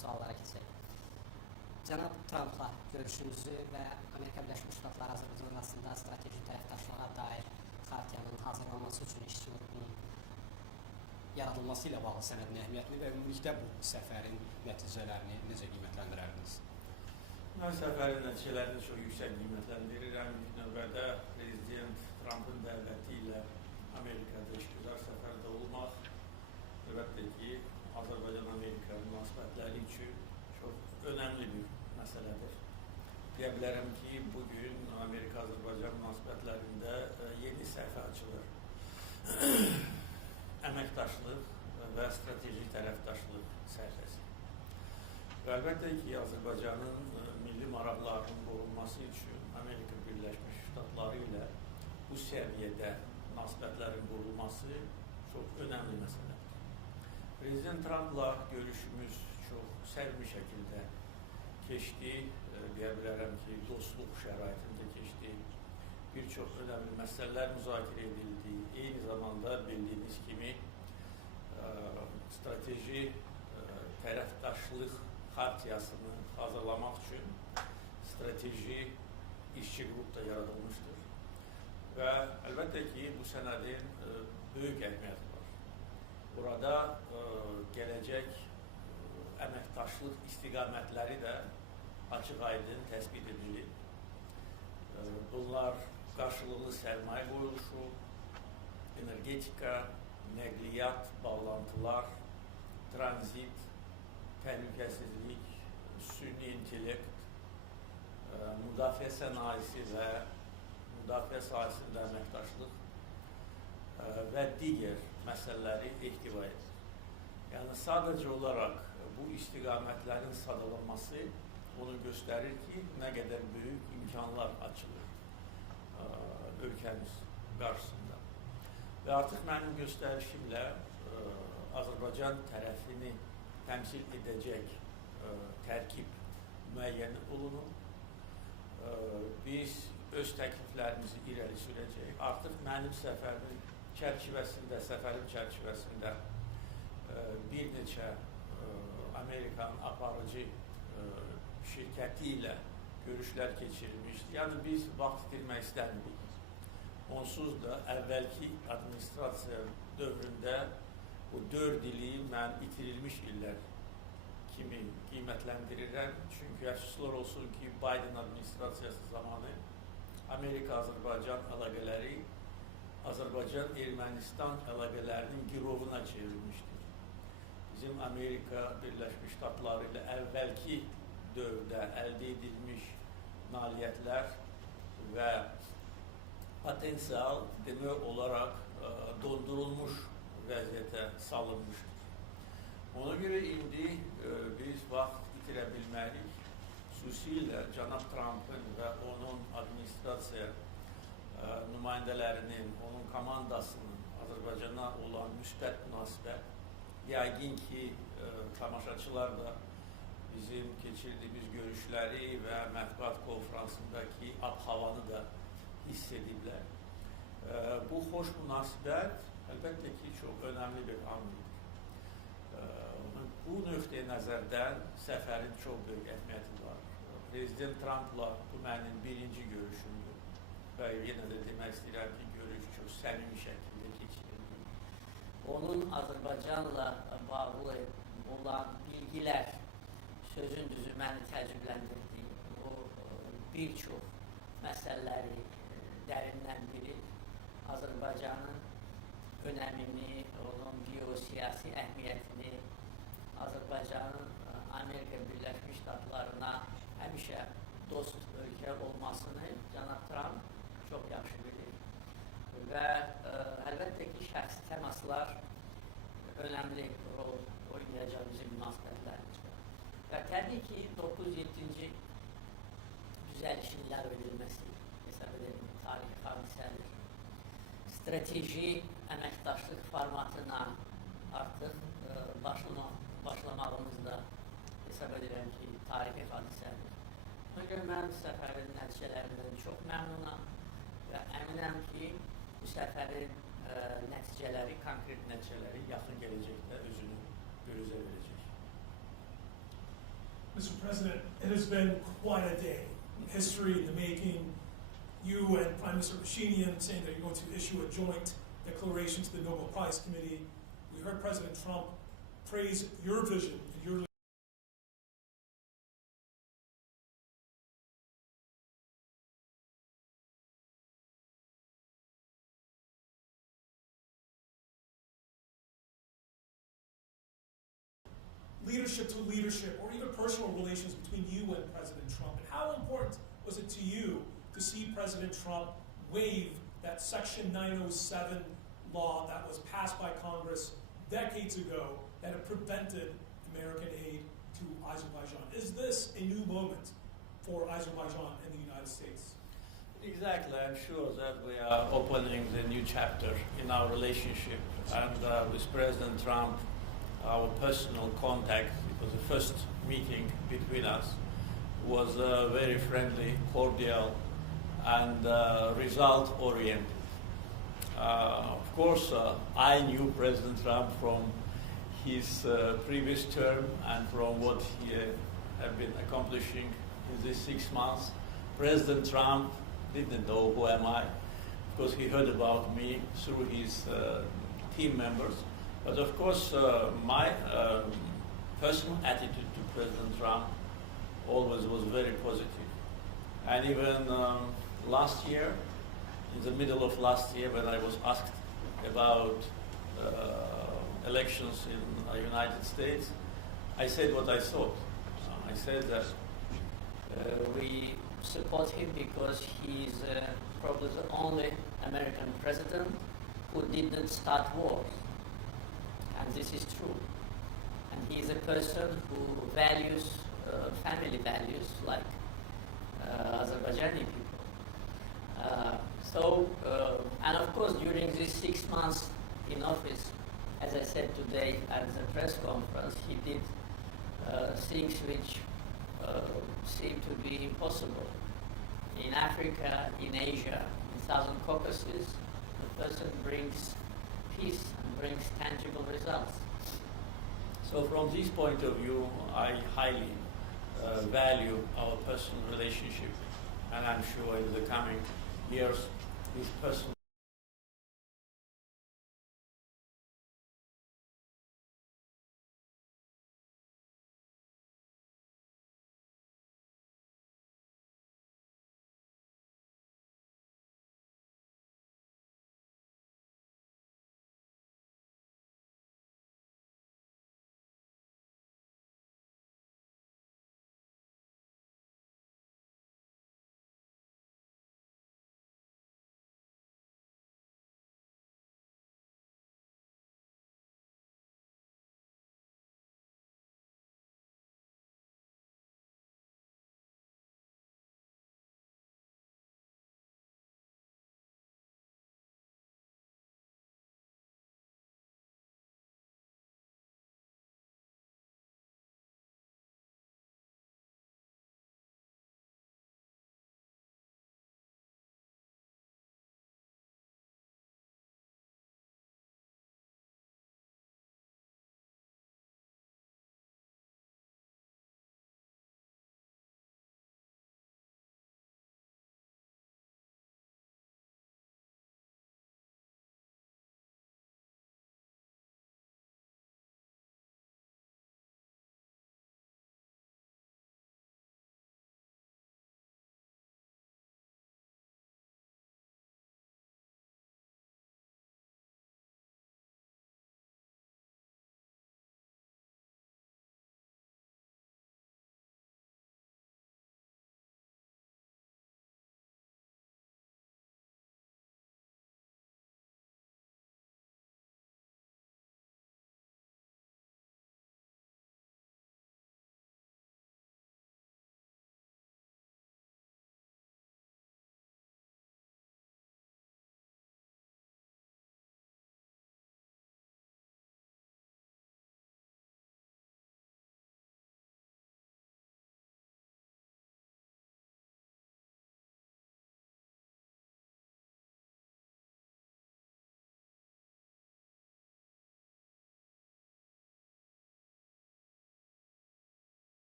suallara keçək. Cənab Trampla görüşünüzü və Amerika Birləşmiş Ştatları Azərbaycan arasında strateji tərəfdaşlığa dair xartiyanın hazırlanması üçün işçi qrupunun yaradılması ilə bağlı sənədin əhəmiyyətini və ümumilikdə bu səfərin nəticələrini necə qiymətləndirərdiniz? Mən səfərin nəticələrini çox yüksək qiymətləndirirəm. İlk növbədə Prezident Trumpın dəvəti ilə Amerikada işgüzar səfərdə olmaq əlbəttə ki, Azərbaycan-Amerika münasibətləri üçün çox önəmli bir məsələdir. Deyə bilərəm ki, bugün Amerika-Azərbaycan münasibətlərində yeni səhifə açılır. Əməkdaşlıq və strateji tərəfdaşlıq səhifəsi. Və əlbəttə ki, Azərbaycanın milli maraqlarının qorunması üçün Amerika Birləşmiş Ştatları ilə bu səviyyədə münasibətlərin qurulması çox önəmli məsələdir. Prezident Trumpla görüşümüz çox səmimi şəkildə keçdi. Deyə bilərəm ki, dostluq şəraitində keçdi. Bir çox önəmli məsələlər müzakirə edildi. Eyni zamanda bildiyiniz kimi strateji tərəfdaşlıq xartiyasını hazırlamaq üçün strateji işçi qrup da yaradılmışdır. Və əlbəttə ki, bu sənədin böyük əhəmiyyəti var. Burada gələcək əməkdaşlıq istiqamətləri də açıq-aydın təsbit edilir. Bunlar qarşılıqlı sərmayə qoyuluşu, energetika, nəqliyyat, bağlantılar, tranzit, təhlükəsizlik, süni intellekt, müdafiə sənayesi və müdafiə sahəsində əməkdaşlıq və digər məsələləri ehtiva edir. Yəni, sadəcə olaraq bu istiqamətlərin sadalanması onu göstərir ki, nə qədər böyük imkanlar açılır ölkəmiz qarşısında. Və artıq mənim göstərişimlə Azərbaycan tərəfini təmsil edəcək tərkib müəyyən olunur. Biz öz təkliflərimizi irəli sürəcək. Artıq mənim səfərim çərçivəsində bir neçə Amerikanın aparıcı şirkəti ilə görüşlər keçirilmişdir. Yəni, biz vaxt itirmək istəmirik. Onsuz da əvvəlki administrasiya dövründə bu 4 ili mən itirilmiş illər kimi qiymətləndirirəm. Çünki əfsuslar olsun ki, Biden administrasiyası zamanı Amerika-Azərbaycan əlaqələri Azərbaycan-Ermənistan əlaqələrinin girovuna çevrilmişdir. Bizim Amerika Birləşmiş Ştatları ilə əvvəlki dövrdə əldə edilmiş nailiyyətlər və potensial demək olaraq dondurulmuş vəziyyətə salınmışdır. Ona görə indi biz vaxt itirə bilmərik. Xüsusilə cənab Trumpın və onun administrasiya nümayəndələrinin, onun komandasının Azərbaycana olan müsbət münasibət, yəqin ki, tamaşaçılar da bizim keçirdiyimiz görüşləri və mətbuat konferansındakı ab-havanı da hiss ediblər. Bu xoş münasibət əlbəttə ki, çox önəmli bir amildir. Bu nöqteyi nəzərdən səfərin çox böyük əhəmiyyəti var. Prezident Trumpla bu mənim birinci görüşümdür. Və yenə də demək istəyirəm ki, görüş çox səmimi şəkildə keçirildi. Onun Azərbaycanla bağlı olan bilgilər sözün düzü məni təəccübləndirdi. O, bir çox məsələləri dərindən bilir. Azərbaycanın önəmini, onun geosiyasi əhmiyyətini, Azərbaycanın Amerika Birləşmiş Ştatlarına həmişə dost ölkə olmasını cənab Trump çox yaxşı bilir. Və əlbəttə ki, şəxsi təmaslar önəmli rol oynayacaq bizim münasibətlərimizdə. Və təbii ki, 9-7-ci düzəlişin ləğv edilməsi hesab edelim, tarixi hadisədir. Strateji əməkdaşlıq formatına artıq başlamağımızda hesab edirəm ki, tarixi hadisədir. Ona görə mən səfərin nəticələrindən çox məmnunam və əminəm ki, bu səfərin nəticələri, konkret nəticələri yaxın gələcəkdə özünü büruzə verəcək. Mr. President, it has been quite a day. History in the making. You and Prime Minister Pashinyan saying that you're going to issue a joint declaration to the Nobel Prize Committee. We heard President Trump praise your vision and your leadership to leadership, or even personal relations between you and President Trump. And how important was it to you to see President Trump waive that Section 907 law that was passed by Congress decades ago that had prevented American aid to Azerbaijan? Is this a new moment for Azerbaijan and the United States? Exactly. I'm sure that we are opening the new chapter in our relationship. And with President Trump, our personal contact, it was the first meeting between us, was very friendly, cordial, and result-oriented. Of course, I knew President Trump from his previous term and from what he had been accomplishing in these 6 months. President Trump didn't know who am I, because he heard about me through his team members. But of course, my personal attitude to President Trump always was very positive. And even last year, in the middle of last year, when I was asked about elections in the United States, I said what I thought. I said that we support him because he's probably the only American president who didn't start wars. And this is true. And he is a person who values family values like Azerbaijani people. And of course, during these 6 months in office, as I said today at the press conference, he did things which seem to be impossible. In Africa, in Asia, in Southern Caucasus, the person brings peace and brings tangible results. So from this point of view, I highly value our personal relationship, and I'm sure in the coming years, this personal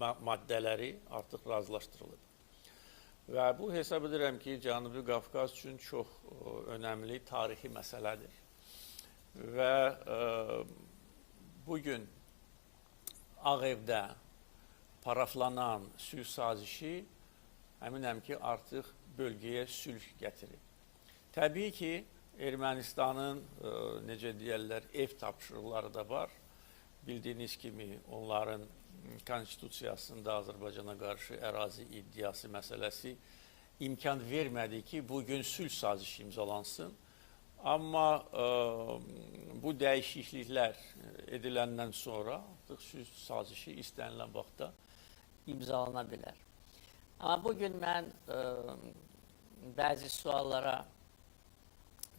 maddələri artıq razılaşdırılıb. Və bu hesab edirəm ki, Cənubi Qafqaz üçün çox önəmli tarixi məsələdir. Və bugün Ağ Evdə paraflanan sülh sazişi əminəm ki, artıq bölgəyə sülh gətirir. Təbii ki, Ermənistanın, necə deyərlər, ev tapşırıqları da var. Bildiyiniz kimi, onların konstitusiyasında Azərbaycana qarşı ərazi iddiası məsələsi imkan vermədi ki, bugün sülh sazişi imzalansın. Amma bu dəyişikliklər ediləndən sonra artıq sülh sazişi istənilən vaxtda imzalana bilər. Amma bugün mən bəzi suallara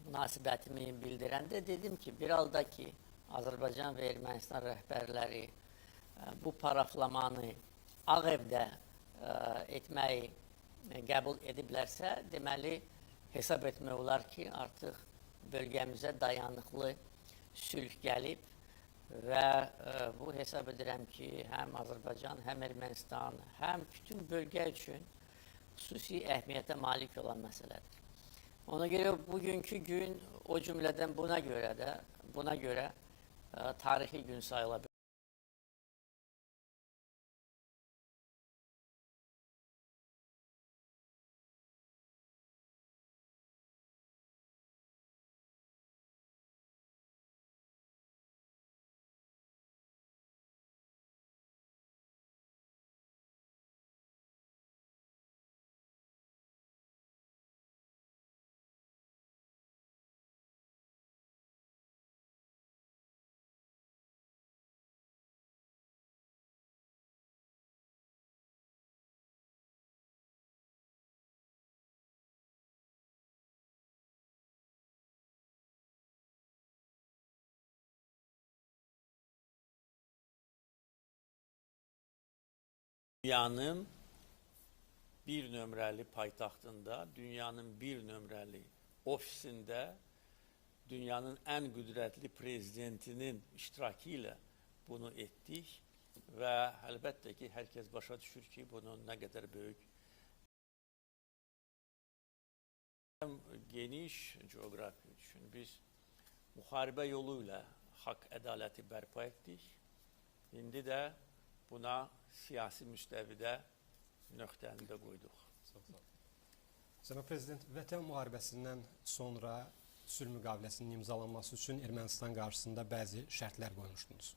münasibətimi bildirəndə dedim ki, bir halda ki, Azərbaycan və Ermənistan rəhbərləri bu paraflamanı Ağ Evdə etməyi qəbul ediblərsə, deməli, hesab etmək olar ki, artıq bölgəmizə dayanıqlı sülh gəlib və bu hesab edirəm ki, həm Azərbaycan, həm Ermənistan, həm bütün bölgə üçün xüsusi əhəmiyyətə malik olan məsələdir. Ona görə bugünkü gün o cümlədən buna görə tarixi gün sayıla bilər. Dünyanın bir nömrəli paytaxtında, dünyanın bir nömrəli ofisində, dünyanın ən qüdrətli prezidentinin iştirakı ilə bunu etdik və əlbəttə ki, hər kəs başa düşür ki, bunun nə qədər böyük geniş coğrafiya üçün biz müharibə yolu ilə haqq ədaləti bərpa etdik. İndi də buna siyasi müstəvidə nöqtəni də qoyduq. Cənab Prezident, Vətən müharibəsindən sonra sülh müqaviləsinin imzalanması üçün Ermənistan qarşısında bəzi şərtlər qoymuşdunuz.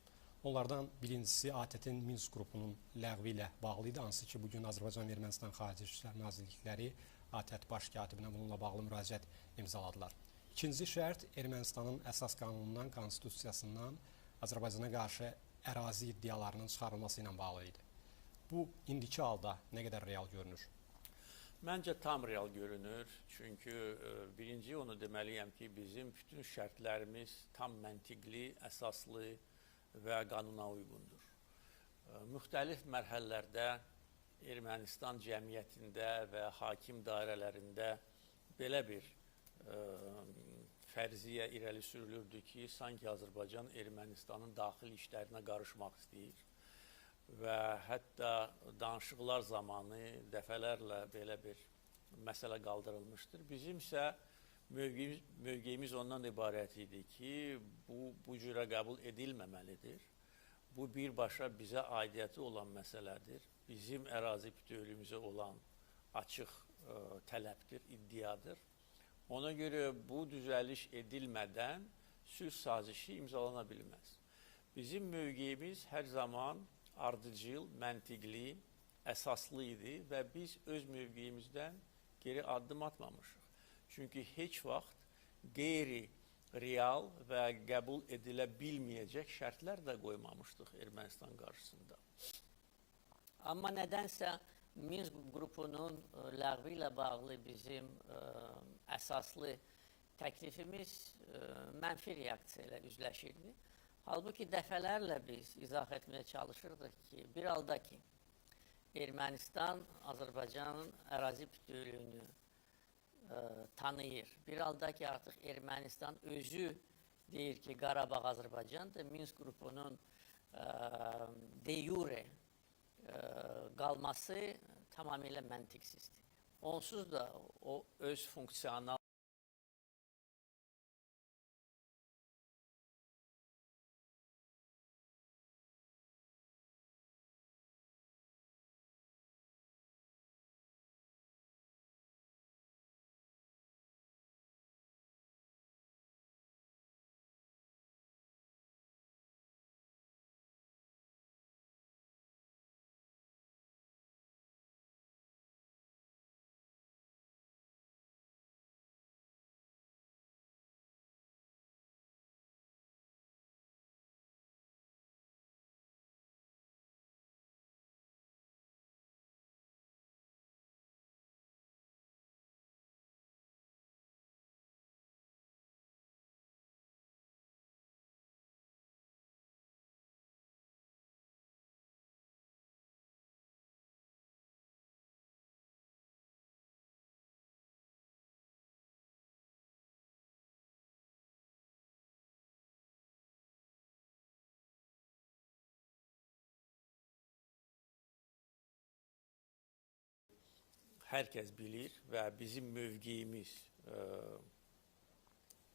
Onlardan birincisi ATƏT-in Minsk qrupunun ləğvi ilə bağlı idi, hansı ki, bugün Azərbaycan və Ermənistan Xarici İşlər Nazirlikləri ATƏT baş katibinə bununla bağlı müraciət imzaladılar. İkinci şərt Ermənistanın əsas qanunundan, konstitusiyasından Azərbaycana qarşı ərazi iddialarının çıxarılması ilə bağlı idi. Bu, indiki halda nə qədər real görünür? Məncə tam real görünür. Çünki birinci onu deməliyəm ki, bizim bütün şərtlərimiz tam məntiqli, əsaslı və qanuna uyğundur. Müxtəlif mərhələlərdə Ermənistan cəmiyyətində və hakim dairələrində belə bir fərziyyə irəli sürülürdü ki, sanki Azərbaycan Ermənistanın daxili işlərinə qarışmaq istəyir və hətta danışıqlar zamanı dəfələrlə belə bir məsələ qaldırılmışdır. Bizim isə mövqeyimiz ondan ibarət idi ki, bu cürə qəbul edilməməlidir. Bu birbaşa bizə aidiyyəti olan məsələdir. Bizim ərazi bütövlüyümüzə olan açıq tələbdir, iddiadır. Ona görə bu düzəliş edilmədən sülh sazişi imzalana bilməz. Bizim mövqeyimiz hər zaman ardıcıl, məntiqli, əsaslı idi və biz öz mövqeyimizdən geri addım atmamışıq. Çünki heç vaxt qeyri-real və qəbul edilə bilməyəcək şərtlər də qoymamışdıq Ermənistan qarşısında. Amma nədənsə Minsk qrupunun ləğvi ilə bağlı bizim əsaslı təklifimiz mənfi reaksiya ilə üzləşirdi. Halbuki dəfələrlə biz izah etməyə çalışırdıq ki, bir halda ki, Ermənistan Azərbaycanın ərazi bütövlüyünü tanıyır. Bir halda ki, artıq Ermənistan özü deyir ki, Qarabağ Azərbaycandır, Minsk qrupunun de jure qalması tamamilə məntiqsizdir. Onsuz da o öz funksional hər kəs bilir və bizim mövqeyimiz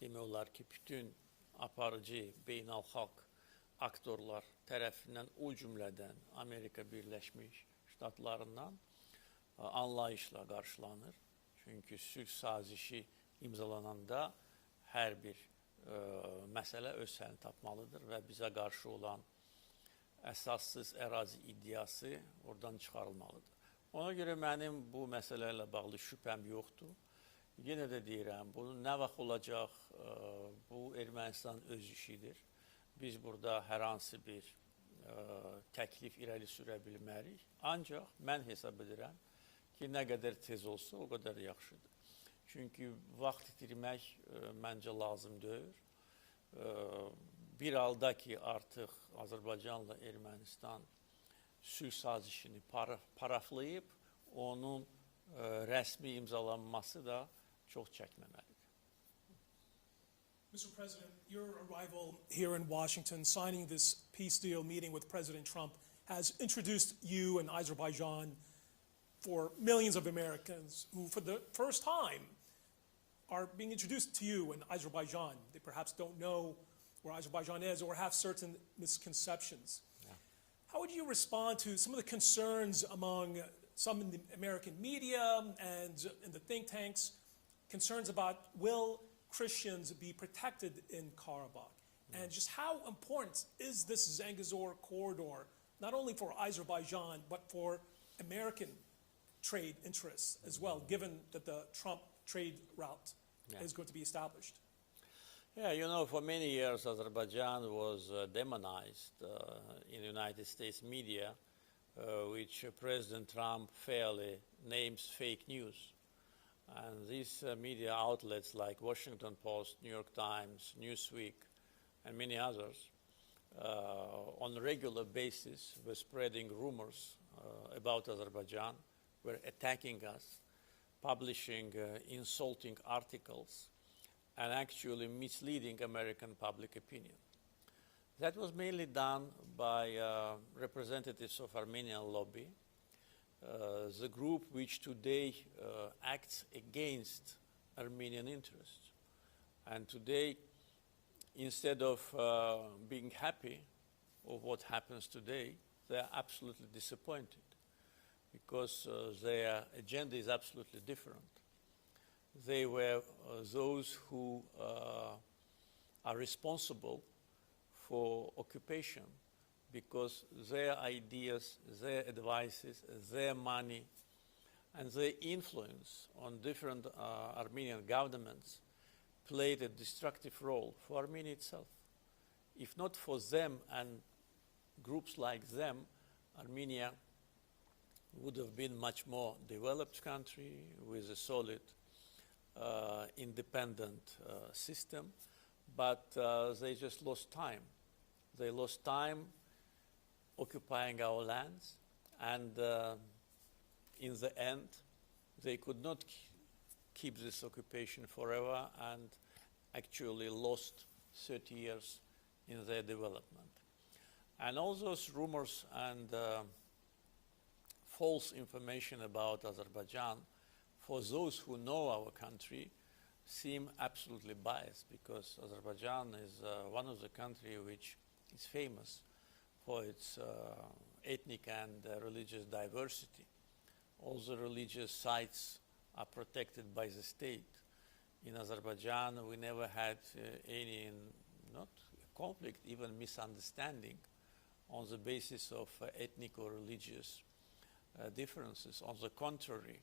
demək olar ki, bütün aparıcı beynəlxalq aktorlar tərəfindən, o cümlədən Amerika Birləşmiş Ştatlarından anlayışla qarşılanır. Çünki sülh sazişi imzalananda hər bir məsələ öz səni tapmalıdır və bizə qarşı olan əsassız ərazi iddiası oradan çıxarılmalıdır. Ona görə mənim bu məsələ ilə bağlı şübhəm yoxdur. Yenə də deyirəm, bunun nə vaxt olacaq, bu Ermənistan öz işidir. Biz burada hər hansı bir təklif irəli sürə bilmərik. Ancaq mən hesab edirəm ki, nə qədər tez olsa, o qədər yaxşıdır. Çünki vaxt itirmək məncə lazım deyil. Bir halda ki, artıq Azərbaycanla Ermənistan sülh sazişini paraflayıb, onun rəsmi imzalanması da çox çəkməməlidir. Mr. President, your arrival here in Washington, signing this peace deal meeting with President Trump, has introduced you and Azerbaijan for millions of Americans who, for the first time, are being introduced to you in Azerbaijan. They perhaps don't know where Azerbaijan is or have certain misconceptions. Yeah. How would you respond to some of the concerns among some in the American media and in the think tanks, concerns about will Christians be protected in Karabakh? Yeah. And just how important is this Zangezur corridor, not only for Azerbaijan, but for American trade interests as well, given that the Trump trade route is going to be established? Yeah, you know, for many years Azerbaijan was demonized in the United States media, which President Trump fairly names fake news. And these media outlets like Washington Post, New York Times, Newsweek, and many others, on a regular basis were spreading rumors about Azerbaijan, were attacking us, publishing insulting articles, and actually misleading American public opinion. That was mainly done by representatives of Armenian lobby, the group which today acts against Armenian interests. And today, instead of being happy of what happens today, they are absolutely disappointed because their agenda is absolutely different. They were those who are responsible for occupation because their ideas, their advices, their money, and their influence on different Armenian governments played a destructive role for Armenia itself. If not for them and groups like them, Armenia would have been a much more developed country with a solid independent system, but they just lost time. They lost time occupying our lands, and in the end, they could not keep this occupation forever and actually lost 30 years in their development. And all those rumors and false information about Azerbaijan, for those who know our country, seem absolutely biased, because Azerbaijan is one of the countries which is famous for its ethnic and religious diversity. All the religious sites are protected by the state. In Azerbaijan, we never had any, not conflict, even misunderstanding on the basis of ethnic or religious differences. On the contrary,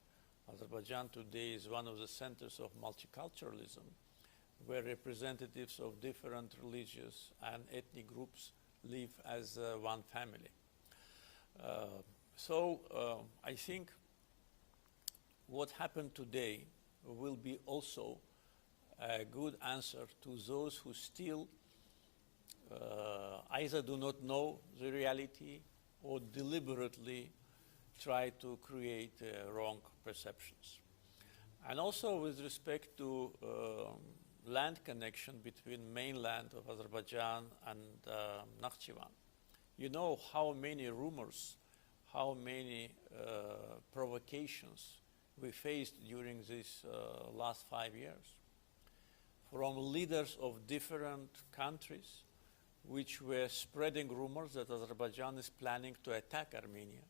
Azerbaijan today is one of the centers of multiculturalism, where representatives of different religious and ethnic groups live as one family. I think what happened today will be also a good answer to those who still either do not know the reality or deliberately try to create wrong perceptions. And also with respect to land connection between mainland of Azerbaijan and Nakhchivan. You know how many rumors, how many provocations we faced during these last 5 years from leaders of different countries which were spreading rumors that Azerbaijan is planning to attack Armenia.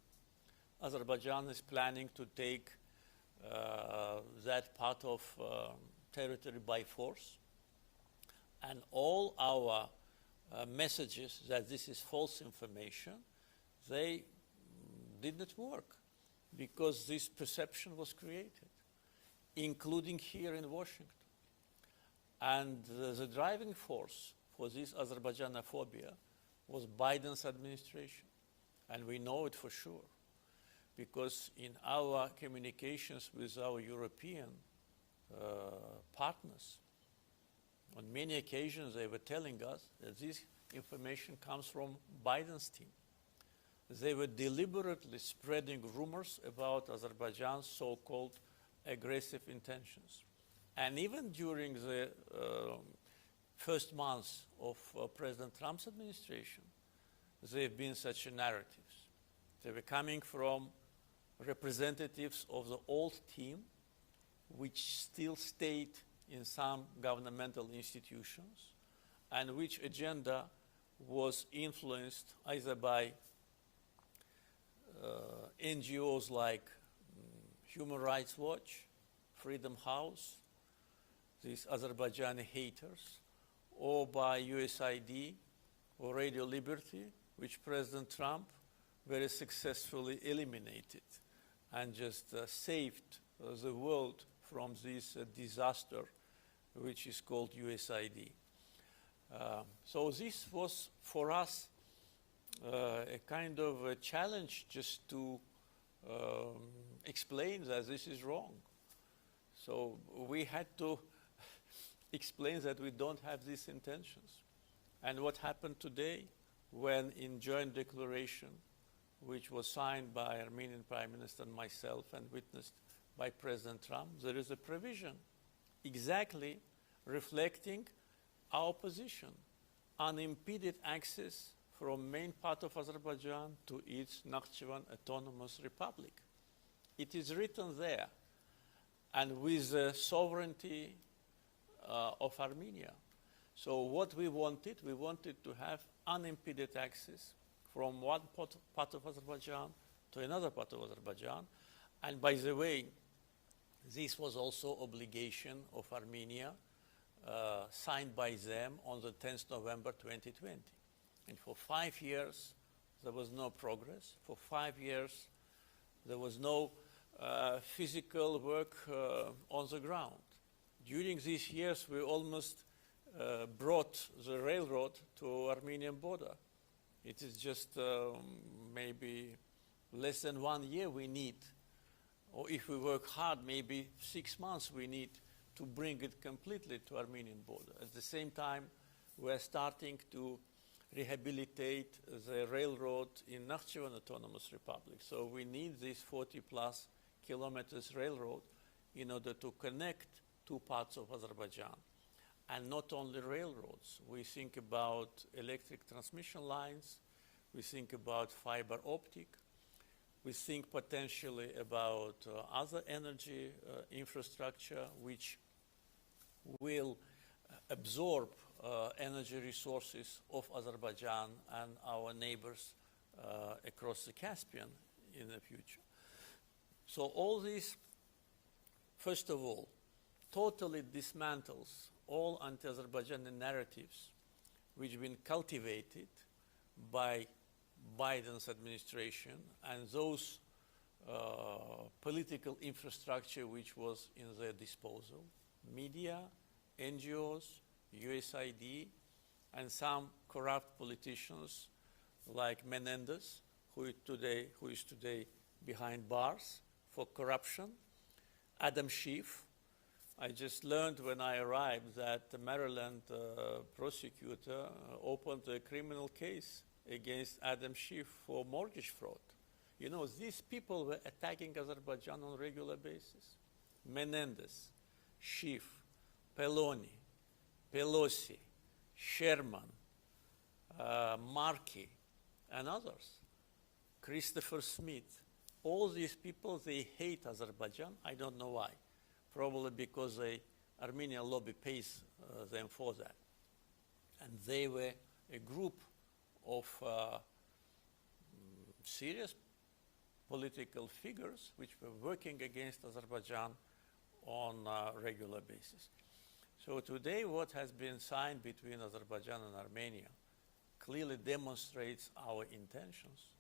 Azerbaijan is planning to take that part of territory by force. And all our messages that this is false information, they did not work because this perception was created, including here in Washington. And the driving force for this Azerbaijanophobia was Biden's administration. And we know it for sure, because in our communications with our European partners, on many occasions they were telling us that this information comes from Biden's team. They were deliberately spreading rumors about Azerbaijan's so-called aggressive intentions. And even during the first months of President Trump's administration, there have been such narratives. They were coming from representatives of the old team, which still stayed in some governmental institutions, and which agenda was influenced either by NGOs like Human Rights Watch, Freedom House, these Azerbaijani haters, or by USAID or Radio Liberty, which President Trump very successfully eliminated and just saved the world from this disaster, which is called USAID. So this was for us a kind of a challenge just to explain that this is wrong. So we had to explain that we don't have these intentions. And what happened today when in joint declaration, which was signed by Armenian Prime Minister and myself and witnessed by President Trump, there is a provision exactly reflecting our position: unimpeded access from main part of Azerbaijan to its Nakhchivan Autonomous Republic. It is written there, and with the sovereignty of Armenia. So what we wanted to have unimpeded access from one part of Azerbaijan to another part of Azerbaijan. And by the way, this was also obligation of Armenia signed by them on the 10th November 2020. And for 5 years, there was no progress. For 5 years, there was no physical work on the ground. During these years, we almost brought the railroad to Armenian border. It is just maybe less than 1 year we need, or if we work hard, maybe 6 months we need to bring it completely to Armenian border. At the same time, we're starting to rehabilitate the railroad in Nakhchivan Autonomous Republic. So we need this 40+ kilometers railroad in order to connect two parts of Azerbaijan. And not only railroads. We think about electric transmission lines. We think about fiber optic. We think potentially about other energy infrastructure which will absorb energy resources of Azerbaijan and our neighbors across the Caspian in the future. So all this, first of all, totally dismantles all anti-Azerbaijani narratives which have been cultivated by Biden's administration and those political infrastructure which was in their disposal, media, NGOs, USAID, and some corrupt politicians like Menendez, who is today behind bars for corruption, Adam Schiff. I just learned when I arrived that the Maryland prosecutor opened a criminal case against Adam Schiff for mortgage fraud. You know, these people were attacking Azerbaijan on a regular basis. Menendez, Schiff, Peloni, Pelosi, Sherman, Markey, and others. Christopher Smith. All these people, they hate Azerbaijan. I don't know why. Probably because the Armenian lobby pays them for that. And they were a group of serious political figures which were working against Azerbaijan on a regular basis. So today what has been signed between Azerbaijan and Armenia clearly demonstrates our intentions,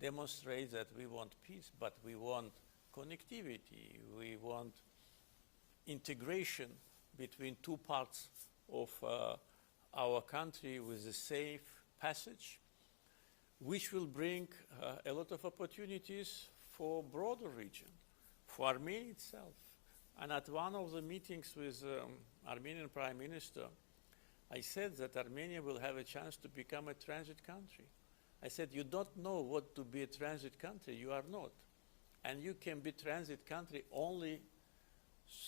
demonstrates that we want peace, but we want connectivity, we want integration between two parts of our country with a safe passage, which will bring a lot of opportunities for broader region, for Armenia itself. And at one of the meetings with Armenian Prime Minister, I said that Armenia will have a chance to become a transit country. I said, you don't know what to be a transit country, you are not. And you can be transit country only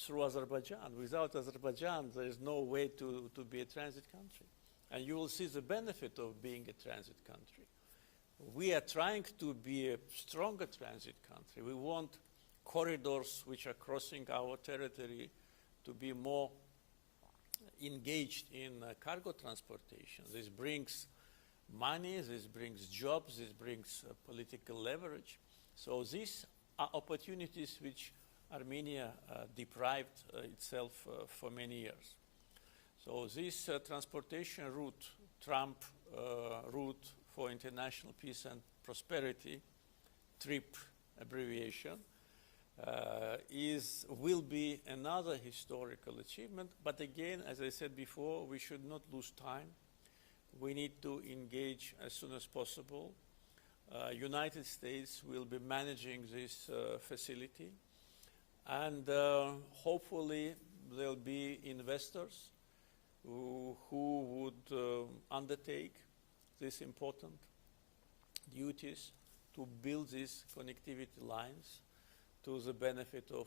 through Azerbaijan. Without Azerbaijan, there is no way to be a transit country. And you will see the benefit of being a transit country. We are trying to be a stronger transit country. We want corridors which are crossing our territory to be more engaged in cargo transportation. This brings money, this brings jobs, this brings political leverage. So these are opportunities which Armenia deprived itself for many years. So this transportation route, Trump route for international peace and prosperity, TRIP abbreviation, will be another historical achievement. But again, as I said before, we should not lose time. We need to engage as soon as possible. United States will be managing this facility. And hopefully there'll be investors who would undertake these important duties to build these connectivity lines to the benefit of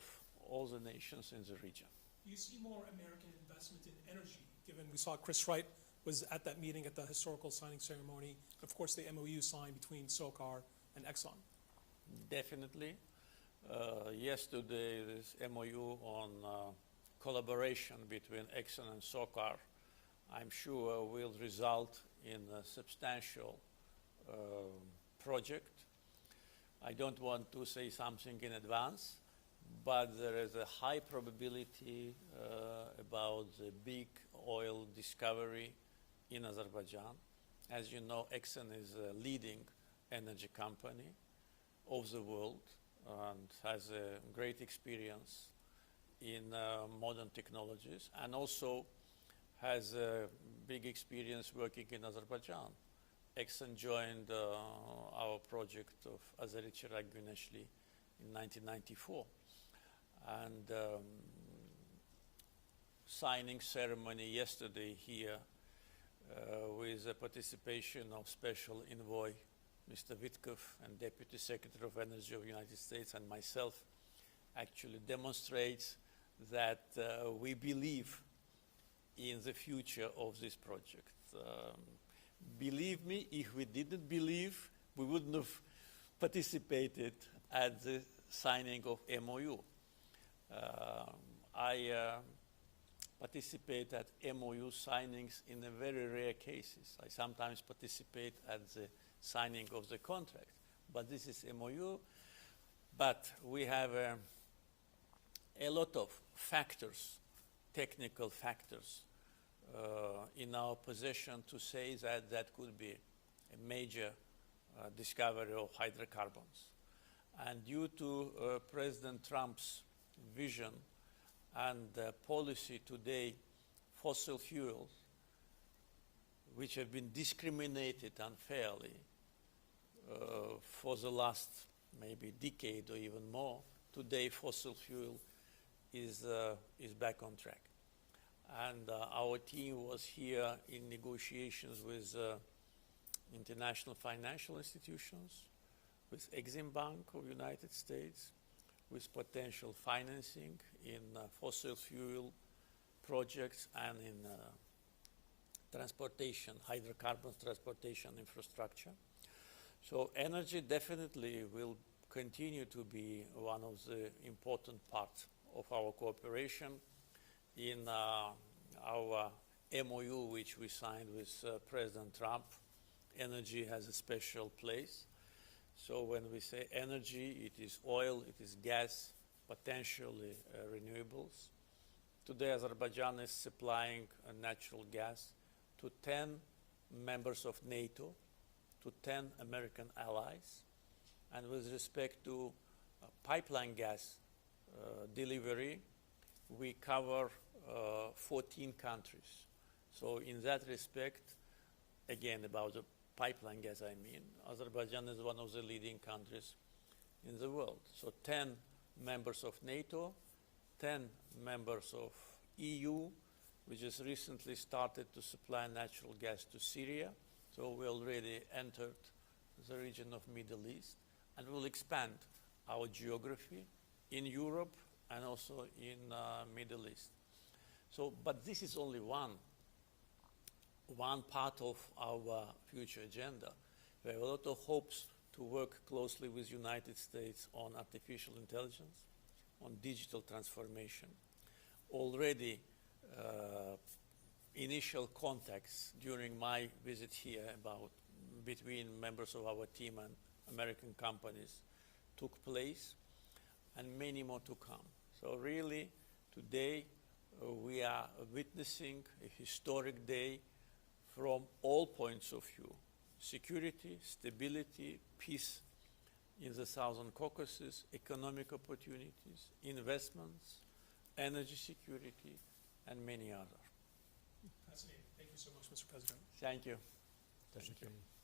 all the nations in the region. Do you see more American investment in energy, given we saw Chris Wright was at that meeting at the historical signing ceremony, of course the MOU signed between SOCAR and Exxon? Definitely. Yesterday, this MOU on collaboration between Exxon and SOCAR, I'm sure will result in a substantial project. I don't want to say something in advance, but there is a high probability about the big oil discovery in Azerbaijan. As you know, Exxon is a leading energy company of the world and has a great experience in modern technologies, and also has a big experience working in Azerbaijan. Exxon joined our project of Azeri-Chirag Güneşli in 1994. And signing ceremony yesterday here with the participation of Special Envoy Mr. Witkoff and Deputy Secretary of Energy of the United States and myself actually demonstrates that we believe in the future of this project. Believe me, if we didn't believe, we wouldn't have participated at the signing of MOU. I participate at MOU signings in a very rare cases. I sometimes participate at the signing of the contract, but this is MOU. But we have a lot of factors, technical factors, in our possession to say that that could be a major discovery of hydrocarbons. And due to President Trump's vision and policy today, fossil fuels, which have been discriminated unfairly for the last maybe decade or even more, today fossil fuel is back on track. And our team was here in negotiations with international financial institutions, with Exim Bank of the United States, with potential financing in fossil fuel projects and in transportation, hydrocarbons transportation infrastructure. So energy definitely will continue to be one of the important parts of our cooperation. In our MOU, which we signed with President Trump, energy has a special place. So when we say energy, it is oil, it is gas, potentially renewables. Today, Azerbaijan is supplying natural gas to 10 members of NATO, to 10 American allies. And with respect to pipeline gas delivery, we cover 14 countries. So in that respect, again, about the pipeline gas, I mean, Azerbaijan is one of the leading countries in the world. So 10 members of NATO, 10 members of EU, which has recently started to supply natural gas to Syria. So we already entered the region of Middle East, and we'll expand our geography in Europe and also in Middle East. So, but this is only one part of our future agenda. We have a lot of hopes to work closely with United States on artificial intelligence, on digital transformation. Already initial contacts during my visit here between members of our team and American companies took place, and many more to come. So really, today we are witnessing a historic day from all points of view: security, stability, peace in the Southern Caucasus, economic opportunities, investments, energy security, and many others. Fascinating. Thank you so much, Mr. President. Thank you. Teşekkür ederim.